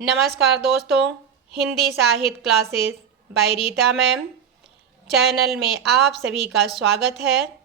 नमस्कार दोस्तों, हिंदी साहित्य classes bye Rita ma'am channel में आप सभी का स्वागत है।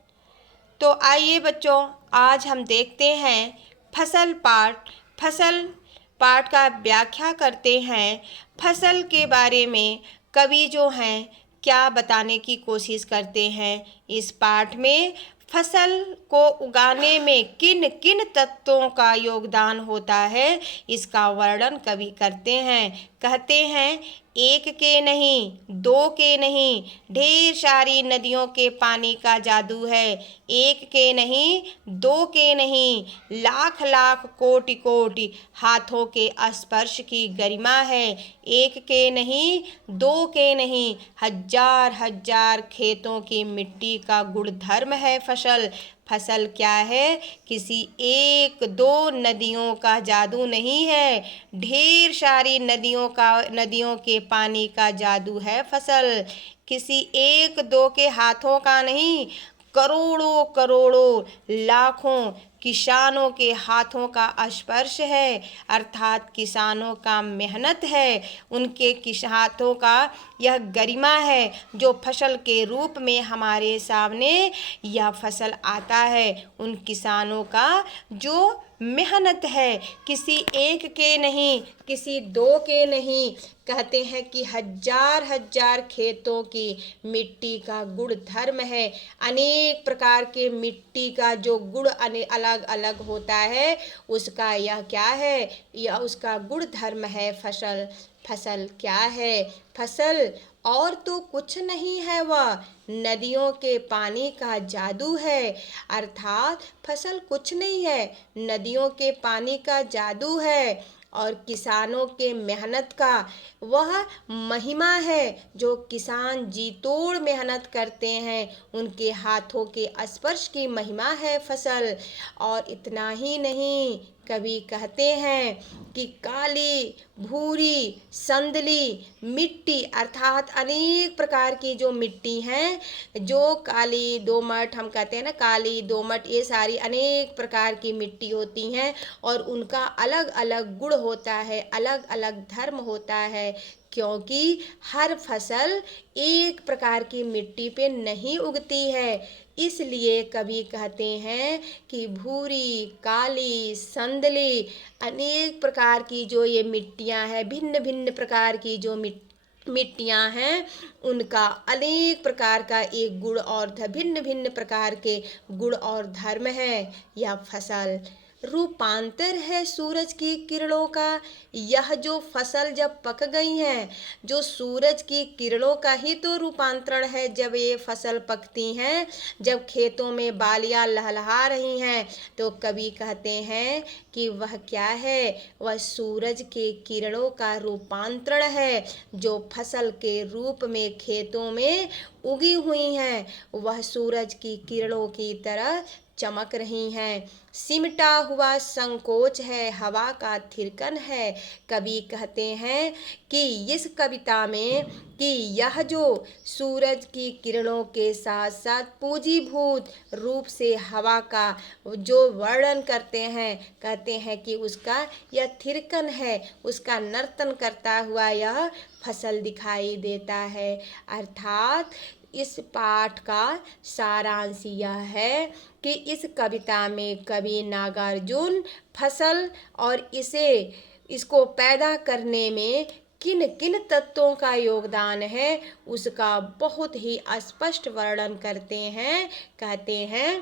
तो आइए बच्चों, आज हम देखते हैं फसल पाठ का व्याख्या करते हैं। फसल के बारे में कवि जो हैं क्या बताने की कोशिश करते हैं। इस पाठ में फसल को उगाने में किन किन तत्वों का योगदान होता है, इसका वर्णन कवि करते हैं। कहते हैं, एक के नहीं, दो के नहीं, ढेर सारी नदियों के पानी का जादू है। एक के नहीं, दो के नहीं, लाख लाख कोटि कोटि हाथों के स्पर्श की गरिमा है। एक के नहीं, दो के नहीं, हजार हजार खेतों की मिट्टी का गुणधर्म है फसल। फसल क्या है? किसी एक दो नदियों का जादू नहीं है, ढेर सारी नदियों के पानी का जादू है फसल। किसी एक दो के हाथों का नहीं, करोड़ों करोड़ों लाखों किसानों के हाथों का स्पर्श है, अर्थात किसानों का मेहनत है, उनके हाथों का यह गरिमा है जो फसल के रूप में हमारे सामने यह फसल आता है। उन किसानों का जो मेहनत है, किसी एक के नहीं, किसी दो के नहीं, कहते हैं कि हजार हजार खेतों की मिट्टी का गुण धर्म है। अनेक प्रकार के मिट्टी का जो गुण अलग अलग होता है, उसका यह क्या है? यह उसका गुण धर्म है फसल। फसल क्या है? फसल और तो कुछ नहीं है, वह नदियों के पानी का जादू है। अर्थात फसल कुछ नहीं है, नदियों के पानी का जादू है और किसानों के मेहनत का वह महिमा है। जो किसान जी तोड़ मेहनत करते हैं, उनके हाथों के स्पर्श की महिमा है फसल। और इतना ही नहीं, कवि कहते हैं कि काली भूरी संदली मिट्टी, अर्थात अनेक प्रकार की जो मिट्टी हैं, जो काली दोमट हम कहते हैं ना, काली दोमट, ये सारी अनेक प्रकार की मिट्टी होती हैं और उनका अलग अलग गुण होता है, अलग अलग धर्म होता है। क्योंकि हर फसल एक प्रकार की मिट्टी पे नहीं उगती है, इसलिए कवि कहते हैं कि भूरी, काली, संदली, अनेक प्रकार की जो ये मिट्टियां हैं, भिन्न भिन्न प्रकार की जो मिट्टियां हैं, उनका अनेक प्रकार का एक गुण और भिन्न भिन्न प्रकार के गुण और धर्म है। यह फसल रूपांतर है सूरज की किरणों का। यह जो फसल जब पक गई है, जो सूरज की किरणों का ही तो रूपांतरण है। जब ये फसल पकती हैं, जब खेतों में बालियां लहलहा रही हैं, तो कवि कहते हैं कि वह क्या है? वह सूरज के किरणों का रूपांतरण है, जो फसल के रूप में खेतों में उगी हुई हैं, वह सूरज की किरणों की तरह चमक रही हैं। सिमटा हुआ संकोच है, हवा का थिरकन है। कवि कहते हैं कि इस कविता में कि यह जो सूरज की किरणों के साथ साथ पूंजीभूत रूप से हवा का जो वर्णन करते हैं, कहते हैं कि उसका यह थिरकन है, उसका नर्तन करता हुआ यह फसल दिखाई देता है। अर्थात इस पाठ का सारांश यह है कि इस कविता में कवि नागार्जुन फसल और इसको पैदा करने में किन किन तत्वों का योगदान है, उसका बहुत ही स्पष्ट वर्णन करते हैं। कहते हैं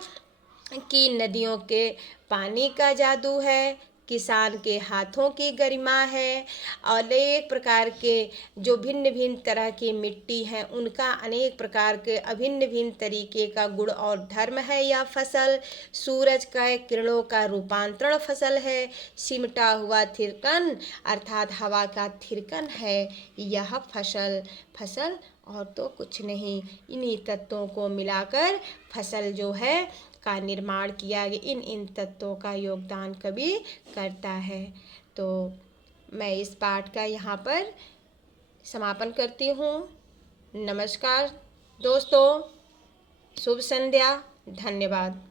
कि नदियों के पानी का जादू है, किसान के हाथों की गरिमा है, अनेक प्रकार के जो भिन्न भिन्न तरह की मिट्टी हैं, उनका अनेक प्रकार के अभिन्न भिन्न तरीके का गुण और धर्म है। यह फसल सूरज का किरणों का रूपांतरण फसल है। सिमटा हुआ थिरकन अर्थात हवा का थिरकन है यह फसल और तो कुछ नहीं। इन्हीं तत्वों को मिलाकर फसल जो है का निर्माण किया गया। इन तत्वों का योगदान कवि करता है। तो मैं इस पाठ का यहाँ पर समापन करती हूँ। नमस्कार दोस्तों, शुभ संध्या, धन्यवाद।